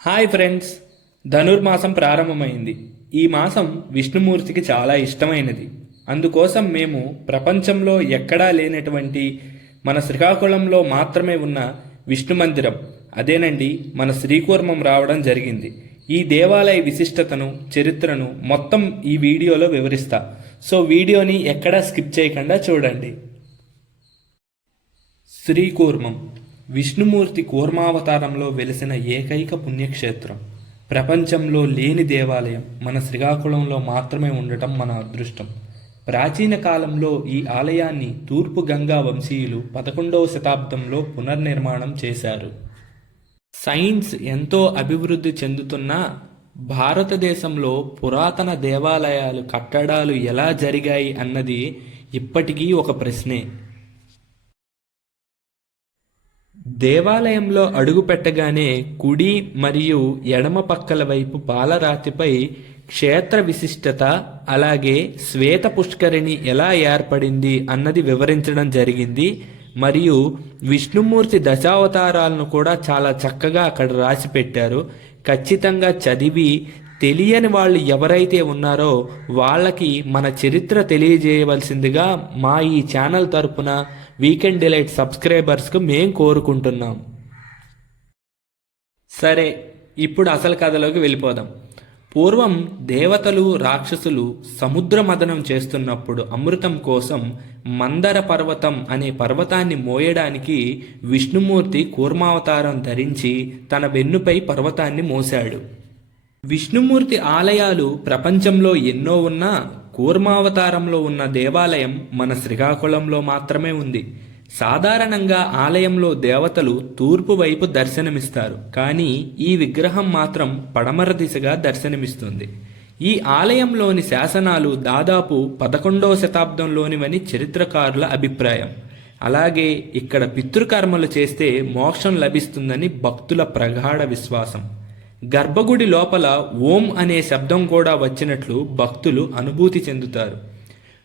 Hi friends, ధనుర్మాసం ప్రారంభమైంది. ఈ మాసం విష్ణుమూర్తికి చాలా ఇష్టమైనది. అందుకోసం మేము ప్రపంచంలో ఎక్కడా లేనటువంటి మన శ్రీకాకుళంలో మాత్రమే ఉన్న విష్ణు మందిరం, అదేనండి మన శ్రీకూర్మం రావడం జరిగింది. ఈ దేవాలయ విశిష్టతను, చరిత్రను మొత్తం ఈ వీడియోలో వివరిస్తా. సో వీడియోని ఎక్కడా స్కిప్ చేయకుండా చూడండి. శ్రీకూర్మం విష్ణుమూర్తి కూర్మావతారంలో వెలిసిన ఏకైక పుణ్యక్షేత్రం. ప్రపంచంలో లేని దేవాలయం మన శ్రీకాకుళంలో మాత్రమే ఉండటం మన అదృష్టం. ప్రాచీన కాలంలో ఈ ఆలయాన్ని తూర్పు గంగా వంశీయులు 11వ శతాబ్దంలో పునర్నిర్మాణం చేశారు. సైన్స్ ఎంతో అభివృద్ధి చెందుతున్నా భారతదేశంలో పురాతన దేవాలయాలు కట్టడాలు ఎలా జరిగాయి అన్నది ఇప్పటికీ ఒక ప్రశ్నే. దేవాలయంలో అడుగు పెట్టగానే కుడి మరియు ఎడమ పక్కల వైపు పాలరాతిపై క్షేత్ర విశిష్టత, అలాగే శ్వేత పుష్కరిణి ఎలా ఏర్పడింది అన్నది వివరించడం జరిగింది. మరియు విష్ణుమూర్తి దశావతారాలను కూడా చాలా చక్కగా అక్కడ రాసి పెట్టారు. ఖచ్చితంగా చదివి తెలియని వాళ్ళు ఎవరైతే ఉన్నారో వాళ్ళకి మన చరిత్ర తెలియజేయవలసిందిగా మా ఈ ఛానల్ తరపున వీకెండ్ డిలైట్ సబ్స్క్రైబర్స్కు మేం కోరుకుంటున్నాం. సరే, ఇప్పుడు అసలు కథలోకి వెళ్ళిపోదాం. పూర్వం దేవతలు, రాక్షసులు సముద్ర మదనం చేస్తున్నప్పుడు అమృతం కోసం మందర పర్వతం అనే పర్వతాన్ని మోయడానికి విష్ణుమూర్తి కూర్మావతారం ధరించి తన వెన్నుపై పర్వతాన్ని మోశాడు. విష్ణుమూర్తి ఆలయాలు ప్రపంచంలో ఎన్నో ఉన్నా కూర్మావతారంలో ఉన్న దేవాలయం మన శ్రీకాకుళంలో మాత్రమే ఉంది. సాధారణంగా ఆలయంలో దేవతలు తూర్పు వైపు దర్శనమిస్తారు, కానీ ఈ విగ్రహం మాత్రం పడమర దిశగా దర్శనమిస్తుంది. ఈ ఆలయంలోని శాసనాలు దాదాపు 11వ శతాబ్దంలోనివని చరిత్రకారుల అభిప్రాయం. అలాగే ఇక్కడ పితృకర్మలు చేస్తే మోక్షం లభిస్తుందని భక్తుల ప్రగాఢ విశ్వాసం. గర్భగుడి లోపల ఓం అనే శబ్దం కూడా వచ్చినట్లు భక్తులు అనుభూతి చెందుతారు.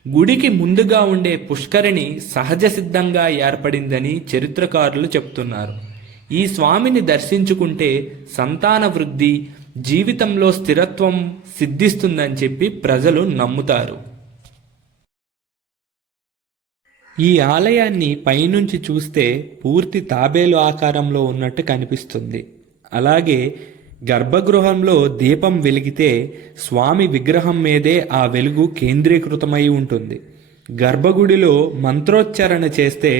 గుడికి ముందుగా ఉండే పుష్కరిణి సహజ సిద్ధంగా ఏర్పడిందని చరిత్రకారులు చెప్తున్నారు. ఈ స్వామిని దర్శించుకుంటే సంతాన వృద్ధి, జీవితంలో స్థిరత్వం సిద్ధిస్తుందని చెప్పి ప్రజలు నమ్ముతారు. ఈ ఆలయాన్ని పైనుంచి చూస్తే పూర్తి తాబేలు ఆకారంలో ఉన్నట్టు కనిపిస్తుంది. అలాగే గర్భగృహంలో దీపం వెలిగితే స్వామి విగ్రహం మీదే ఆ వెలుగు కేంద్రీకృతమై ఉంటుంది. గర్భగుడిలో మంత్రోచ్చారణ చేస్తే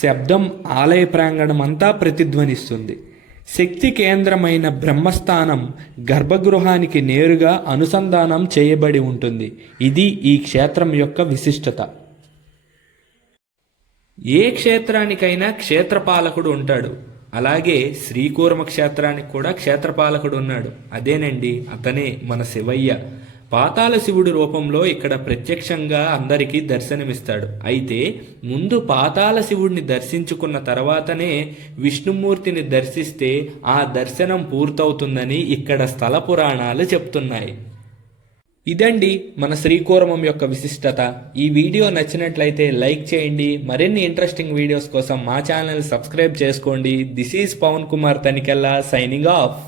శబ్దం ఆలయ ప్రాంగణం అంతా ప్రతిధ్వనిస్తుంది. శక్తి కేంద్రమైన బ్రహ్మస్థానం గర్భగృహానికి నేరుగా అనుసంధానం చేయబడి ఉంటుంది. ఇది ఈ క్షేత్రం యొక్క విశిష్టత. ఏ క్షేత్రానికైనా క్షేత్రపాలకుడు ఉంటాడు. అలాగే శ్రీకూర్మ క్షేత్రానికి కూడా క్షేత్రపాలకుడు ఉన్నాడు. అదేనండి, అతనే మన శివయ్య. పాతాళ శివుడి రూపంలో ఇక్కడ ప్రత్యక్షంగా అందరికీ దర్శనమిస్తాడు. అయితే ముందు పాతాళ శివుడిని దర్శించుకున్న తర్వాతనే విష్ణుమూర్తిని దర్శిస్తే ఆ దర్శనం పూర్తవుతుందని ఇక్కడ స్థల పురాణాలు చెప్తున్నాయి. ఇదండి మన శ్రీకూర్మం యొక్క విశిష్టత. ఈ వీడియో నచ్చినట్లయితే లైక్ చేయండి. మరిన్ని ఇంట్రెస్టింగ్ వీడియోస్ కోసం మా ఛానల్ సబ్స్క్రైబ్ చేసుకోండి. This is Pavan Kumar Tanikella signing of.